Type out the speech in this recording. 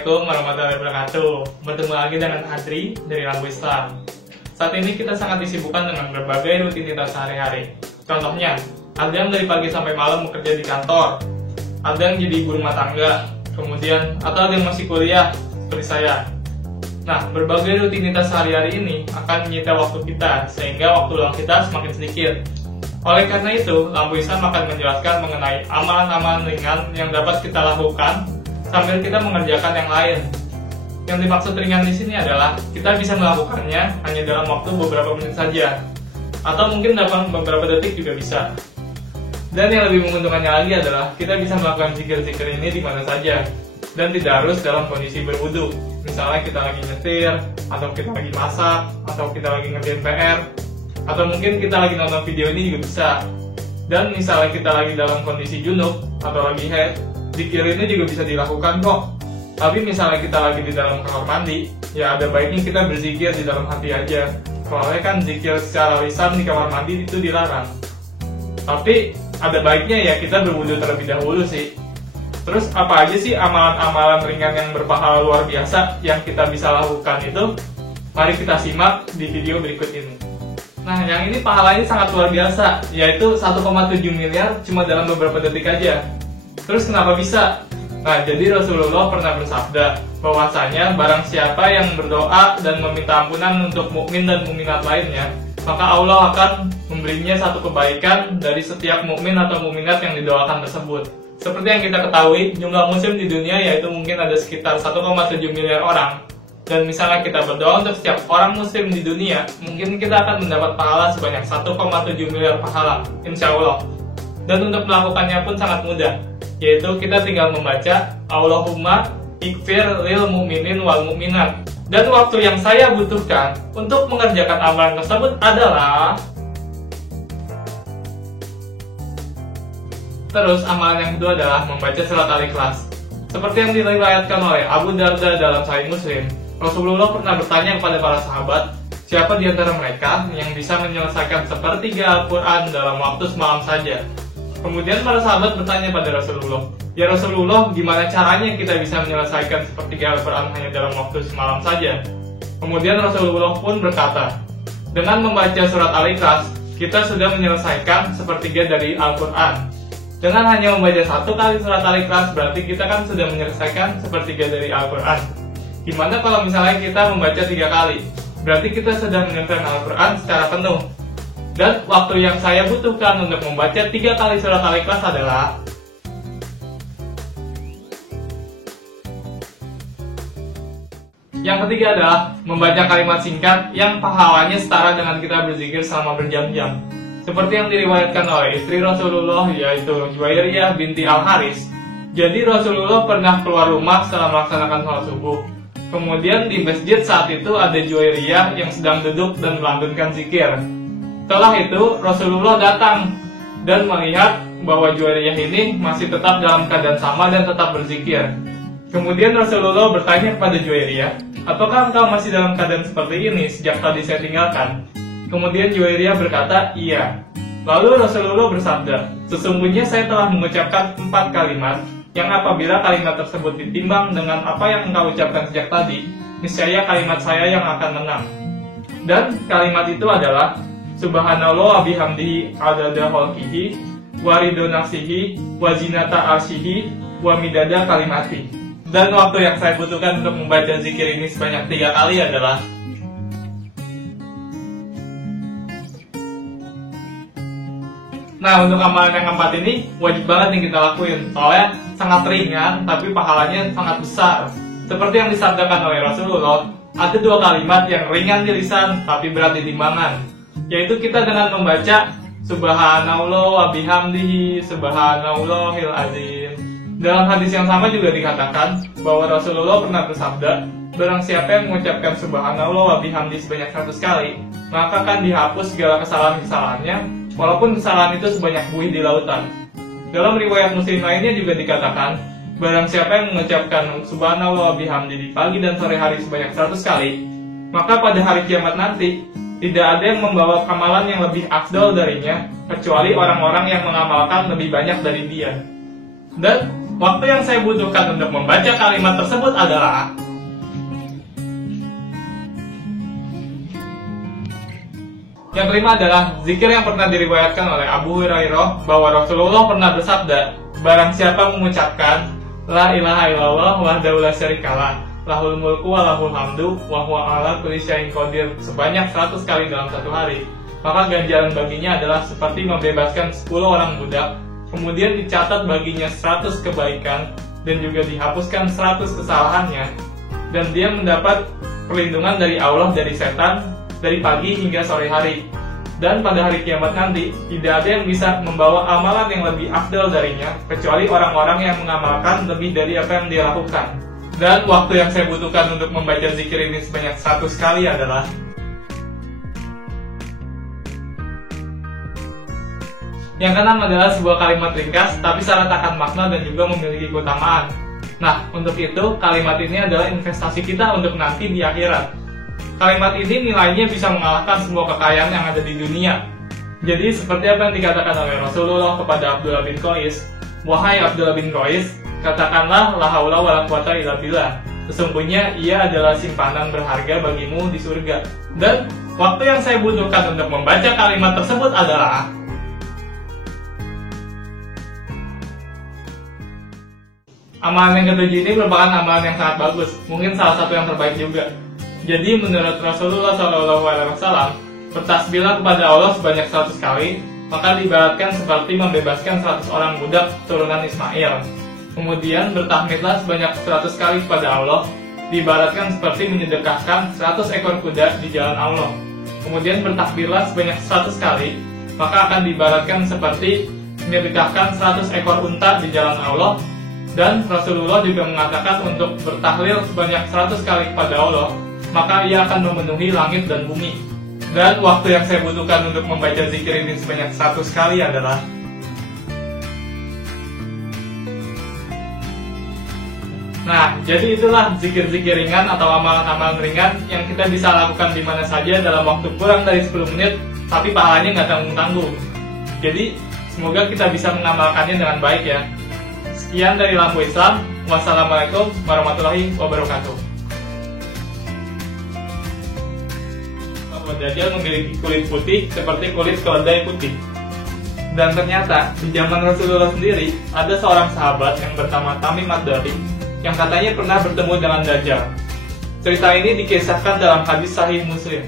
Assalamualaikum warahmatullahi wabarakatuh. Bertemu lagi dengan Adri dari Lampu Islam. Saat ini kita sangat disibukkan dengan berbagai rutinitas sehari-hari. Contohnya, ada yang dari pagi sampai malam bekerja di kantor, ada yang jadi ibu rumah tangga, kemudian atau ada yang masih kuliah seperti saya. Nah, berbagai rutinitas sehari-hari ini akan menyita waktu kita, sehingga waktu luang kita semakin sedikit. Oleh karena itu, Lampu Islam akan menjelaskan mengenai amalan-amalan ringan yang dapat kita lakukan sambil kita mengerjakan yang lain. Yang dimaksud ringan di sini adalah kita bisa melakukannya hanya dalam waktu beberapa menit saja, atau mungkin dalam beberapa detik juga bisa. Dan yang lebih menguntungkannya lagi adalah kita bisa melakukan zikir-zikir ini di mana saja, dan tidak harus dalam kondisi berwudu. Misalnya kita lagi nyetir, atau kita lagi masak, atau kita lagi ngerjain PR, atau mungkin kita lagi nonton video ini juga bisa. Dan misalnya kita lagi dalam kondisi junub atau lagi haid, zikir ini juga bisa dilakukan kok. Tapi misalnya kita lagi di dalam kamar mandi, ya ada baiknya kita berzikir di dalam hati aja. Soalnya kan zikir secara lisan di kamar mandi itu dilarang. Tapi ada baiknya ya kita berwudu terlebih dahulu sih. Terus apa aja sih amalan-amalan ringan yang berpahala luar biasa yang kita bisa lakukan itu? Mari kita simak di video berikut ini. Nah, yang ini pahalanya sangat luar biasa, yaitu 1,7 miliar cuma dalam beberapa detik aja. Terus kenapa bisa? Nah, jadi Rasulullah pernah bersabda bahwasanya barang siapa yang berdoa dan meminta ampunan untuk mukmin dan mukminat lainnya, maka Allah akan memberinya satu kebaikan dari setiap mukmin atau mukminat yang didoakan tersebut. Seperti yang kita ketahui, jumlah muslim di dunia yaitu mungkin ada sekitar 1,7 miliar orang. Dan misalnya kita berdoa untuk setiap orang muslim di dunia, mungkin kita akan mendapat pahala sebanyak 1,7 miliar pahala, insya Allah. Dan untuk melakukannya pun sangat mudah, yaitu kita tinggal membaca Allahumma ikfir lil mu'minin wal mu'minat. Dan waktu yang saya butuhkan untuk mengerjakan amalan tersebut adalah terus amalan yang kedua adalah membaca surat Al-Ikhlas. Seperti yang diriwayatkan oleh Abu Darda dalam Sahih Muslim, Rasulullah pernah bertanya kepada para sahabat, siapa di antara mereka yang bisa menyelesaikan sepertiga Al-Quran dalam waktu semalam saja? Kemudian para sahabat bertanya pada Rasulullah, ya Rasulullah, gimana caranya kita bisa menyelesaikan sepertiga Al-Quran hanya dalam waktu semalam saja? Kemudian Rasulullah pun berkata, dengan membaca surat Al-Ikhlas, kita sudah menyelesaikan sepertiga dari Al-Quran. Dengan hanya membaca satu kali surat Al-Ikhlas, berarti kita kan sudah menyelesaikan sepertiga dari Al-Quran. Gimana kalau misalnya kita membaca 3 kali? Berarti kita sudah menyelesaikan Al-Quran secara penuh. Dan waktu yang saya butuhkan untuk membaca 3 kali surat Al-Ikhlas adalah yang ketiga adalah membaca kalimat singkat yang pahalanya setara dengan kita berzikir selama berjam-jam. Seperti yang diriwayatkan oleh istri Rasulullah, yaitu Juwairiyah binti Al-Haris. Jadi Rasulullah pernah keluar rumah setelah melaksanakan sholat subuh. Kemudian di masjid saat itu ada Juwairiyah yang sedang duduk dan melantunkan zikir. Setelah itu Rasulullah datang dan melihat bahwa Juwairiyah ini masih tetap dalam keadaan sama dan tetap berzikir. Kemudian Rasulullah bertanya kepada Juwairiyah, apakah engkau masih dalam keadaan seperti ini sejak tadi saya tinggalkan? Kemudian Juwairiyah berkata, iya. Lalu Rasulullah bersabda, sesungguhnya saya telah mengucapkan 4 kalimat yang apabila kalimat tersebut ditimbang dengan apa yang engkau ucapkan sejak tadi, niscaya kalimat saya yang akan menang. Dan kalimat itu adalah Subhanallah wa bihamdihi adada khalqihi wa ridho nafsihi wa zinata arsyihi wa midada kalimati. Dan waktu yang saya butuhkan untuk membaca zikir ini sebanyak 3 kali adalah Nah, untuk amalan yang keempat ini wajib banget nih kita lakuin, soalnya sangat ringan tapi pahalanya sangat besar. Seperti yang disabdakan oleh Rasulullah, ada 2 kalimat yang ringan di lisan tapi berat di timbangan, yaitu kita dengan membaca Subhanallah wa bihamdihi subhanallahil azim. Dalam hadis yang sama juga dikatakan bahwa Rasulullah pernah bersabda, barang siapa yang mengucapkan Subhanallah wa bihamdihi sebanyak 100 kali, maka akan dihapus segala kesalahan-kesalahannya, walaupun kesalahan itu sebanyak buih di lautan. Dalam riwayat Muslim lainnya juga dikatakan, barang siapa yang mengucapkan Subhanallah wa bihamdihi di pagi dan sore hari sebanyak 100 kali, maka pada hari kiamat nanti tidak ada yang membawa amalan yang lebih afdal darinya kecuali orang-orang yang mengamalkan lebih banyak dari dia. Dan waktu yang saya butuhkan untuk membaca kalimat tersebut adalah yang kelima adalah zikir yang pernah diriwayatkan oleh Abu Hurairah bahwa Rasulullah pernah bersabda, barang siapa mengucapkan La ilaha illallah wahdahu la syarikalah, lahul mulku wa lahul hamdu wa huwa ala kulli syai'in qadir sebanyak 100 kali dalam satu hari, maka ganjaran baginya adalah seperti membebaskan 10 orang budak, kemudian dicatat baginya 100 kebaikan dan juga dihapuskan 100 kesalahannya, dan dia mendapat perlindungan dari Allah dari setan dari pagi hingga sore hari. Dan pada hari kiamat nanti, tidak ada yang bisa membawa amalan yang lebih afdal darinya, kecuali orang-orang yang mengamalkan lebih dari apa yang dia lakukan. Dan waktu yang saya butuhkan untuk membaca zikir ini sebanyak 100 kali adalah yang keenam adalah sebuah kalimat ringkas, tapi syarat akan makna dan juga memiliki keutamaan. Nah, untuk itu, kalimat ini adalah investasi kita untuk nanti di akhirat. Kalimat ini nilainya bisa mengalahkan semua kekayaan yang ada di dunia. Jadi seperti apa yang dikatakan oleh Rasulullah kepada Abdullah bin Qais, wahai Abdullah bin Qais, katakanlah la haula wala quwata illa billah. Sesungguhnya ia adalah simpanan berharga bagimu di surga. Dan waktu yang saya butuhkan untuk membaca kalimat tersebut adalah amalan yang ketujuh ini merupakan amalan yang sangat bagus, mungkin salah satu yang terbaik juga. Jadi menurut Rasulullah SAW, bertasbihlah kepada Allah sebanyak 100 kali, maka diibaratkan seperti membebaskan 100 orang budak turunan Ismail. Kemudian bertahmidlah sebanyak 100 kali kepada Allah, diibaratkan seperti menyedekahkan 100 ekor kuda di jalan Allah. Kemudian bertakbirlah sebanyak 100 kali, maka akan diibaratkan seperti menyedekahkan 100 ekor unta di jalan Allah. Dan Rasulullah juga mengatakan untuk bertahlil sebanyak 100 kali kepada Allah, maka ia akan memenuhi langit dan bumi. Dan waktu yang saya butuhkan untuk membaca zikir ini sebanyak 100 kali adalah Nah, jadi itulah zikir-zikir ringan atau amalan-amalan ringan yang kita bisa lakukan di mana saja dalam waktu kurang dari 10 menit, tapi pahalanya nggak tanggung-tanggung. Jadi, semoga kita bisa mengamalkannya dengan baik ya. Sekian dari Lampu Islam. Wassalamualaikum warahmatullahi wabarakatuh. Dajjal memiliki kulit putih seperti kulit keledai putih. Dan ternyata di zaman Rasulullah sendiri ada seorang sahabat yang bernama Tamim ad-Dari yang katanya pernah bertemu dengan Dajjal. Cerita ini dikisahkan dalam hadis Sahih Muslim.